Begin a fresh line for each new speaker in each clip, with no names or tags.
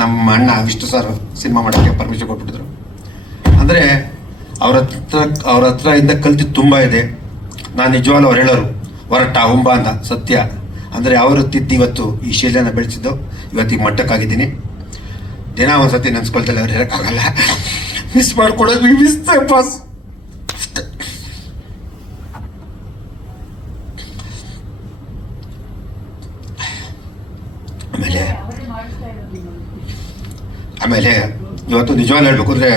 ನಮ್ಮ ಅಣ್ಣ Vishnu sir cinema ಮಾಡೋಕ್ಕೆ ಪರ್ಮಿಷನ್ ಕೊಟ್ಬಿಟ್ಟಿದ್ರು. ಅಂದರೆ ಅವ್ರ ಹತ್ರ ಅವ್ರ ಹತ್ರ ಇಂದ ಕಲ್ತಿ ತುಂಬ ಇದೆ. ನಾನು ನಿಜವಾಗ್ಲೂ ಅವ್ರು ಹೇಳೋರು, ಹೊರಟ, ಹುಂಬ ಅಂತ ಸತ್ಯ. ಅಂದರೆ ಅವರು ತಿದ್ದು ಇವತ್ತು ಈ ಶೈಲಿಯನ್ನು ಬೆಳೆಸಿದ್ದು. ಇವತ್ತು ಈ ಮಟ್ಟಕ್ಕಾಗಿದ್ದೀನಿ. ದಿನ ಒಂದ್ಸತಿ ಸತಿ ನೆನ್ಸ್ಕೊಳ್ತಲ್ಲ ಅವ್ರು ಹೇಳೋಕ್ಕಾಗಲ್ಲ. ಮಿಸ್ ಮಾಡ್ಕೊಡೋದು ಮಿಸ್ ಪಾಸ್ ಆಮೇಲೆ ಆಮೇಲೆ ಇವತ್ತು ನಿಜವಾಗ್ಲೂ ಹೇಳ್ಬೇಕು ಅಂದರೆ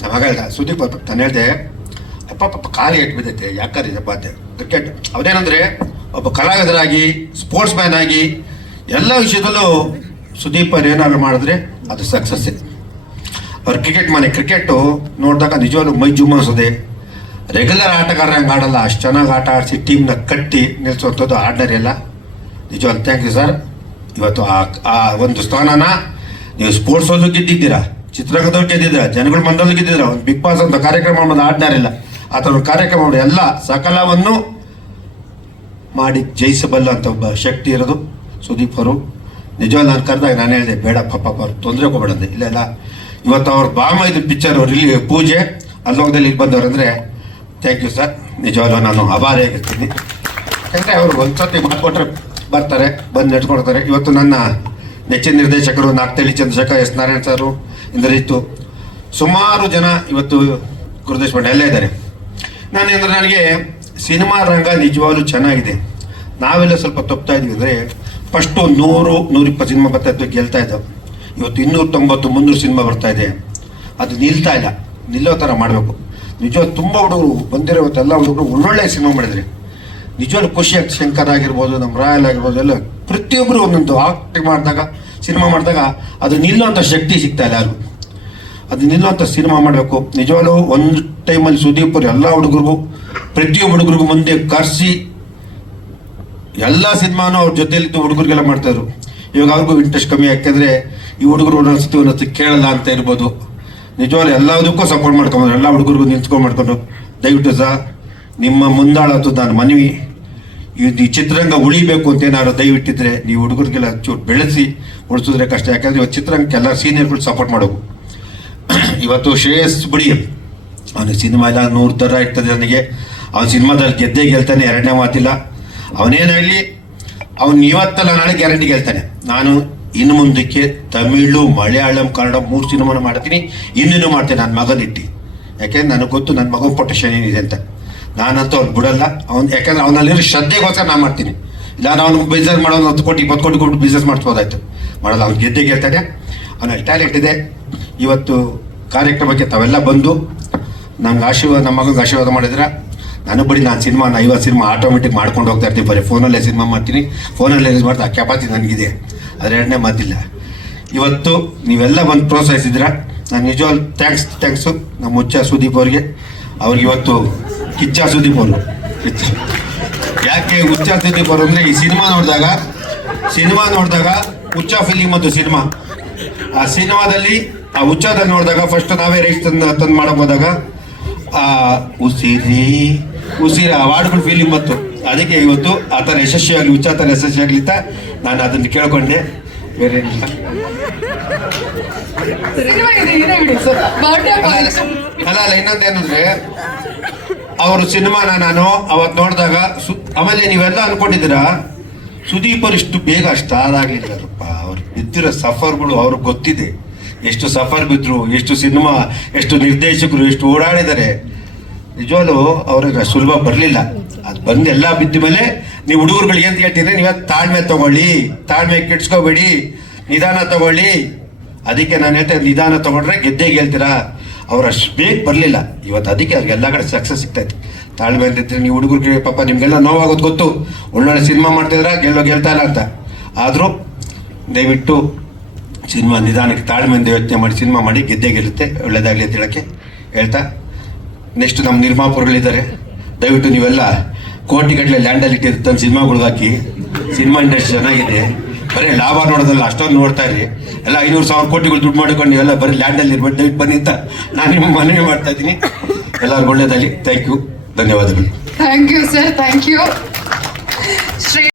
ನಮ್ಮ ಮಗ ಹೇಳ್ದ ಸುದೀಪ್ ನಾನು ಹೇಳ್ದೆ, ಅಪ್ಪ ಪಾಪ ಕಾಲಿಗೆ ಇಟ್ಟು ಬಿದ್ದೈತೆ. ಅಂತೆ ಕ್ರಿಕೆಟ್ ಅವನೇನಂದರೆ ಒಬ್ಬ ಕಲಾವಿದರಾಗಿ ಸ್ಪೋರ್ಟ್ಸ್ ಮ್ಯಾನ್ ಆಗಿ, ಎಲ್ಲ ವಿಷಯದಲ್ಲೂ ಸುದೀಪ್ ಅವ್ರು ಏನಾದ್ರು ಮಾಡಿದ್ರೆ ಅದು ಸಕ್ಸಸ್ಸೇ ಅವ್ರು ಕ್ರಿಕೆಟ್ ಮನೆ ಕ್ರಿಕೆಟು ನೋಡಿದಾಗ ನಿಜವಾಗ್ಲೂ ಮೈ ಜುಮ್ಮಿಸೋದೆ ರೆಗ್ಯುಲರ್ ಆಟಗಾರ ಹಂಗೆ ಆಡಲ್ಲ, ಅಷ್ಟು ಚೆನ್ನಾಗಿ ಆಟ ಆಡಿಸಿ ಟೀಮ್ನ ಕಟ್ಟಿ ನಿಲ್ಲಿಸುವಂಥದ್ದು ಆರ್ಡರ್ ಎಲ್ಲ. ನಿಜವಾಗ್ಲೂ ಥ್ಯಾಂಕ್ ಯು ಸರ್ ಇವತ್ತು ಆ ಆ ಒಂದು ಸ್ಥಾನನ ನೀವು ಸ್ಪೋರ್ಟ್ಸ್ ಅಲ್ಲೂ ಗೆದ್ದಿದ್ದೀರಾ? ಚಿತ್ರರಂಗದವ್ರು ಗೆದ್ದಿದ್ದೀರಾ? ಜನಗಳ ಮಂದಲ್ಲೂ ಗೆದ್ದಿದ್ದೀರಾ? ಒಂದು ಬಿಗ್ ಬಾಸ್ ಅಂತ ಕಾರ್ಯಕ್ರಮ ಮಾಡೋದು ಆಡ್ನಾರಿಲ್ಲ ಆ ಥರ ಕಾರ್ಯಕ್ರಮ ಎಲ್ಲ ಸಕಲವನ್ನು ಮಾಡಿ ಜಯಿಸಬಲ್ಲ ಅಂತ ಒಬ್ಬ ಶಕ್ತಿ ಇರೋದು ಸುದೀಪ್ ಅವರು. ನಿಜವಾಗಿ ನಾನು ಕರೆದಾಗ ನಾನು ಹೇಳಿದೆ, ಬೇಡ ಪಾಪ ಅವ್ರು ತೊಂದರೆ ಕೊಬೇಡಂದೆ ಇಲ್ಲ ಇಲ್ಲ. ಇವತ್ತು ಅವ್ರ ಬಾಮ ಇದು ಪಿಕ್ಚರ್ ಇಲ್ಲಿ ಪೂಜೆ, ಅಲ್ಲೋಗದಲ್ಲಿ ಇಲ್ಲಿ ಬಂದವ್ರು ಅಂದರೆ ಥ್ಯಾಂಕ್ ಯು ಸರ್ ನಿಜವಾಗ್ಲೂ ನಾನು ಆಭಾರಿಯಾಗಿರ್ತೀನಿ. ಯಾಕಂದರೆ ಅವರು ಒಂದು ಸತಿ ಮಾಡಿಕೊಟ್ರೆ ಬರ್ತಾರೆ, ಬಂದು ನೆಟ್ಕೊಡ್ತಾರೆ ಇವತ್ತು ನನ್ನ ನೆಚ್ಚಿನ ನಿರ್ದೇಶಕರು ನಾಗ್ತಳ್ಳಿ ಚಂದ್ರಶೇಖರ್ ಎಸ್ ನಾರಾಯಣ ಸರ್ ಇಂದ್ರಿತ್ತು ಸುಮಾರು ಜನ ಇವತ್ತು ಗುರುದೇಶ್ ಭಟ್ ಎಲ್ಲ ಇದ್ದಾರೆ. ನಾನು ಅಂದರೆ ನನಗೆ ಸಿನಿಮಾ ರಂಗ ನಿಜವಾಗ್ಲೂ ಚೆನ್ನಾಗಿದೆ. ನಾವೆಲ್ಲ ಸ್ವಲ್ಪ ತಪ್ತಾ ಇದ್ವಿ ಅಂದರೆ ಫಸ್ಟು ನೂರು, ನೂರಿಪ್ಪತ್ತು ಸಿನಿಮಾ ಬರ್ತಾ ಇತ್ತು, ಗೆಲ್ತಾ ಇದ್ದವು ಇವತ್ತು ಇನ್ನೂರ ತೊಂಬತ್ತು ಮುನ್ನೂರು ಸಿನಿಮಾ ಬರ್ತಾ ಇದೆ. ಅದು ನಿಲ್ತಾ ಇಲ್ಲ. ನಿಲ್ಲೋ ಥರ ಮಾಡಬೇಕು. ನಿಜವಾಗ್ ತುಂಬ ಹುಡುಗರು ಬಂದಿರೋ ಇವತ್ತೆಲ್ಲ ಹುಡುಗರು ಒಳ್ಳೊಳ್ಳೆ ಸಿನಿಮಾ ಮಾಡಿದ್ರೆ. ನಿಜವಾಗ್ಲೂ ಖುಷಿ ಆಗ್ತದೆ. ಶಂಕರ್ ಆಗಿರ್ಬೋದು, ನಮ್ಮ ರಾಯಲ್ ಆಗಿರ್ಬೋದು, ಎಲ್ಲ ಪ್ರತಿಯೊಬ್ಬರು ಒಂದೊಂದು ಆಕ್ಟಿಂಗ್ ಮಾಡಿದಾಗ ಸಿನಿಮಾ ಮಾಡಿದಾಗ ಅದು ನಿಲ್ಲುವಂಥ ಶಕ್ತಿ ಸಿಗ್ತಾ ಇಲ್ಲ ಯಾರಿಗೂ ಅದು ನಿಲ್ಲುವಂಥ ಸಿನಿಮಾ ಮಾಡಬೇಕು. ನಿಜವಾಗ್ಲೂ ಒಂದು ಟೈಮಲ್ಲಿ ಸುದೀಪ್ ಅವ್ರು ಎಲ್ಲ ಹುಡುಗರಿಗೂ, ಪ್ರತಿಯೊಬ್ಬ ಹುಡುಗರಿಗೂ ಮುಂದೆ ಕರೆಸಿ, ಎಲ್ಲ ಸಿನಿಮಾನು ಅವ್ರ ಜೊತೆಲಿದ್ದು ಹುಡುಗರಿಗೆಲ್ಲ ಮಾಡ್ತಾಯಿದ್ರು ಇವಾಗ ಅವ್ರಿಗೂ ಇಂಟ್ರೆಸ್ಟ್ ಕಮ್ಮಿ ಯಾಕೆಂದರೆ ಈ ಹುಡುಗರು ಒಂದೊಂದ್ಸತಿ ಒಂದೊಂದ್ಸತಿ ಕೇಳಲ್ಲ ಅಂತ ಇರ್ಬೋದು. ನಿಜವಾಗ್ಲೂ ಎಲ್ಲದಕ್ಕೂ ಸಪೋರ್ಟ್ ಮಾಡ್ಕೊಂಬಂದ್ರು. ಎಲ್ಲ ಹುಡುಗರಿಗೂ ನಿಂತ್ಕೊಂಡು ಮಾಡ್ಕೊಂಡು, ದಯವಿಟ್ಟು ಸಹ ನಿಮ್ಮ ಮುಂದಾಳತ್ತು ನಾನು ಮನವಿ, ಈ ಚಿತ್ರರಂಗ ಉಳಿಬೇಕು ಅಂತ ಏನಾದ್ರು ದಯವಿಟ್ಟಿದ್ರೆ ನೀವು ಹುಡುಗರಿಗೆಲ್ಲ ಚೂರು ಬೆಳೆಸಿ, ಉಳಿಸಿದ್ರೆ ಕಷ್ಟ. ಯಾಕಂದ್ರೆ ಇವತ್ತು ಚಿತ್ರರಂಗಕ್ಕೆ ಎಲ್ಲ ಸೀನಿಯರ್ಗಳು ಸಪೋರ್ಟ್ ಮಾಡಬೇಕು ಇವತ್ತು ಶ್ರೇಯಸ್ ಬಿಡಿ. ಅವನಿಗೆ ಸಿನಿಮಾ ಎಲ್ಲ ನೂರು ಥರ ಇರ್ತದೆ ನನಗೆ. ಅವನ ಸಿನಿಮಾದಲ್ಲಿ ಗೆದ್ದೇ ಗೆಲ್ತಾನೆ, ಎರಡನೇ ಮಾತಿಲ್ಲ. ಅವನೇನು ಅವನು ಇವತ್ತಲ್ಲ ನಾಳೆ ಗ್ಯಾರಂಟಿ ಗೆಲ್ತಾನೆ. ನಾನು ಇನ್ನು ಮುಂದಕ್ಕೆ ತಮಿಳು, ಮಲಯಾಳಂ, ಕನ್ನಡ ಮೂರು ಸಿನಿಮಾನ ಮಾಡ್ತೀನಿ. ಇನ್ನೂ ಮಾಡ್ತೇನೆ? ನನ್ನ ಮಗನಿಟ್ಟು. ಯಾಕೆಂದ್ರೆ ನನಗೆ ಗೊತ್ತು ನನ್ನ ಮಗನ ಪೊಟೆಷನ್ ಏನಿದೆ ಅಂತ. ನಾನಂತೂ ಅವ್ನು ಬಿಡಲ್ಲ. ಅವ್ನು ಯಾಕಂದ್ರೆ ಅವನಲ್ಲಿರೋ ಶ್ರದ್ಧೆಗೋಸ್ಕರ ನಾನು ಮಾಡ್ತೀನಿ. ಇಲ್ಲ ಅವ್ನು ಬಿಸ್ನೆಸ್ ಮಾಡೋನು ಹತ್ತು ಕೋಟಿ, ಇಪ್ಪತ್ತು ಕೋಟಿ ಕೊಟ್ಟು ಬಿಸ್ನೆಸ್ ಮಾಡಿಸ್ಬೋದಾಯ್ತು. ಮಾಡಲ್ಲ, ಅವ್ನು ಗೆದ್ದೆ ಗೆಲ್ತಾನೆ. ಅವನಲ್ಲಿ ಟ್ಯಾಲೆಂಟ್ ಇದೆ. ಇವತ್ತು ಕಾರ್ಯಕ್ರಮಕ್ಕೆ ತಾವೆಲ್ಲ ಬಂದು ನಂಗೆ ಆಶೀರ್ವಾದ ನಮ್ಮ ಮಗನಿಗೆ ಆಶೀರ್ವಾದ ಮಾಡಿದ್ರೆ. ನಾನು ಬಿಡಿ ನಾನು ಸಿನಿಮಾ ಐವತ್ತು ಸಿನಿಮಾ ಆಟೋಮೆಟಿಕ್ ಮಾಡ್ಕೊಂಡು ಹೋಗ್ತಾ ಇರ್ತೀನಿ. ಬರೀ ಫೋನಲ್ಲೇ ಸಿನಿಮಾ ಮಾಡ್ತೀನಿ. ಫೋನಲ್ಲೇ ಯೂಸ್ ಮಾಡ್ತಾ ಆ ಕೆಪಾಸಿಟಿ ನನಗಿದೆ. ಆದರೆ ಎರಡನೇ ಮಾತಿಲ್ಲ. ಇವತ್ತು ನೀವೆಲ್ಲ ಬಂದು ಪ್ರೋತ್ಸಾಹಿಸಿದ್ರೆ. ನಾನು ನಿಜವಾಗ್ಲು ಥ್ಯಾಂಕ್ಸ್ ಥ್ಯಾಂಕ್ಸು ನಮ್ಮ ಮುಚ್ಚ ಸುದೀಪ್ ಅವ್ರಿಗೆ. ಅವ್ರಿಗೆ ಇವತ್ತು ಕಿಚ್ಚ ಸುದೀಪ್ ಅವರು ಯಾಕೆ ಹುಚ್ಚ ಸುದೀಪ್ ಅವರು ಅಂದರೆ ಈ ಸಿನಿಮಾ ನೋಡಿದಾಗ ಸಿನಿಮಾ ನೋಡಿದಾಗ ಹುಚ್ಚ ಫಿಲಿಮ್ ಮತ್ತು ಸಿನಿಮಾ. ಆ ಸಿನಿಮಾದಲ್ಲಿ ಆ ಹುಚ್ಚದಲ್ಲಿ ನೋಡಿದಾಗ ಫಸ್ಟ್ ನಾವೇ ರೇಸ್ ತಂದು ತಂದು ಹೋದಾಗ ಆ ಉಸಿರಿ ಉಸಿರ ಆ ವಾರ್ಡ್ಗಳು ಫೀಲಿಂಗ್ ಬಂತು. ಅದಕ್ಕೆ ಇವತ್ತು ಆ ಥರ ಯಶಸ್ವಿಯಾಗಲಿ ಹುಚ್ಚ ಥರ ಯಶಸ್ವಿ ಆಗ್ಲಿತ್ತ. ನಾನು ಅದನ್ನು ಕೇಳ್ಕೊಂಡೆ. ಬೇರೆ ಅಲ್ಲ ಅಲ್ಲ ಇನ್ನೊಂದು ಏನಂದ್ರೆ ಅವ್ರ ಸಿನಿಮಾನ ನಾನು ಅವತ್ತು ನೋಡಿದಾಗ ಸು ಆಮೇಲೆ ನೀವೆಲ್ಲ ಅನ್ಕೊಂಡಿದ್ದೀರಾ? ಸುದೀಪ್ ಅವ್ರು ಇಷ್ಟು ಬೇಗ ಸ್ಟಾರ್ ಆಗಲಿಲ್ಲಪ್ಪ ಅವ್ರು ಬಿದ್ದಿರೋ ಸಫರ್ಗಳು ಅವ್ರಿಗೆ ಗೊತ್ತಿದೆ. ಎಷ್ಟು ಸಫರ್ ಬಿದ್ದರು ಎಷ್ಟು ಸಿನಿಮಾ, ಎಷ್ಟು ನಿರ್ದೇಶಕರು, ಎಷ್ಟು ಓಡಾಡಿದ್ದಾರೆ. ನಿಜವಾಗ್ಲೂ ಅವ್ರಿಗೆ ಸುಲಭ ಬರಲಿಲ್ಲ. ಅದು ಬಂದು ಎಲ್ಲ ಬಿದ್ದ ಮೇಲೆ ನೀವು ಹುಡುಗರುಗಳಿಗೆ ಅಂತ ಕೇಳ್ತಿದ್ರೆ ನೀವು ತಾಳ್ಮೆ ತಗೊಳ್ಳಿ? ತಾಳ್ಮೆ ಕೆಡ್ಸ್ಕೋಬೇಡಿ. ನಿಧಾನ ತಗೊಳ್ಳಿ. ಅದಕ್ಕೆ ನಾನು ಹೇಳ್ತೇನೆ ನಿಧಾನ ತಗೊಂಡ್ರೆ ಗೆದ್ದೆ ಗೆಲ್ತೀರಾ? ಅವ್ರು ಅಷ್ಟು ಬೇಗ ಬರಲಿಲ್ಲ. ಇವತ್ತು ಅದಕ್ಕೆ ಅವ್ರಿಗೆ ಎಲ್ಲ ಕಡೆ ಸಕ್ಸಸ್ ಸಿಗ್ತೈತೆ. ತಾಳ್ಮೆ ಅಂತಿರ್ತೀರಿ ನೀವು ಹುಡುಗರಿಗೆ ಪಾಪ, ನಿಮಗೆಲ್ಲ ನೋವಾಗೋದು ಗೊತ್ತು. ಒಳ್ಳೊಳ್ಳೆ ಸಿನಿಮಾ ಮಾಡ್ತಿದ್ರ? ಗೆಲ್ಲೋ ಗೆಲ್ತಾ ಇಲ್ಲ ಅಂತ. ಆದರೂ ದಯವಿಟ್ಟು ಸಿನಿಮಾ ನಿಧಾನಕ್ಕೆ ತಾಳ್ಮೆಯಿಂದ ಯೋಚನೆ ಮಾಡಿ, ಸಿನಿಮಾ ಮಾಡಿ, ಗೆದ್ದೇ ಗೆಲ್ಲುತ್ತೆ. ಒಳ್ಳೇದಾಗಲಿ ಅಂತ ಹೇಳಕ್ಕೆ ಹೇಳ್ತಾ, ನೆಕ್ಸ್ಟ್ ನಮ್ಮ ನಿರ್ಮಾಪುರಗಳಿದ್ದಾರೆ ದಯವಿಟ್ಟು ನೀವೆಲ್ಲ ಕೋಟಿಗಟ್ಟಲೆ ಲ್ಯಾಂಡಲ್ಲಿ ಇಟ್ಟಿರ್ತಾನೆ ಸಿನಿಮಾಗಳಿಗಾಕಿ, ಸಿನಿಮಾ ಇಂಡಸ್ಟ್ರಿ ಚೆನ್ನಾಗಿದೆ. ಬರೀ ಲಾಭ ನೋಡೋದಲ್ಲ ಅಷ್ಟೊಂದು ನೋಡ್ತಾ ಇರಿ. ಎಲ್ಲ ಐನೂರು ಸಾವಿರ ಕೋಟಿಗಳು ದುಡ್ಡು ಮಾಡ್ಕೊಂಡು ಎಲ್ಲ ಬರೀ ಲ್ಯಾಂಡಲ್ಲಿ ಇರ್ಬೋದು ದಯವಿಟ್ಟು ಬನ್ನಿ ಅಂತ ನಾನು ನಿಮ್ಮ ಮನವಿ ಮಾಡ್ತಾ ಇದ್ದೀನಿ. ಎಲ್ಲರಿಗೂ ಒಳ್ಳೇದಾಗಲಿ. ಥ್ಯಾಂಕ್ ಯು ಧನ್ಯವಾದಗಳು.
Thank you sir thank you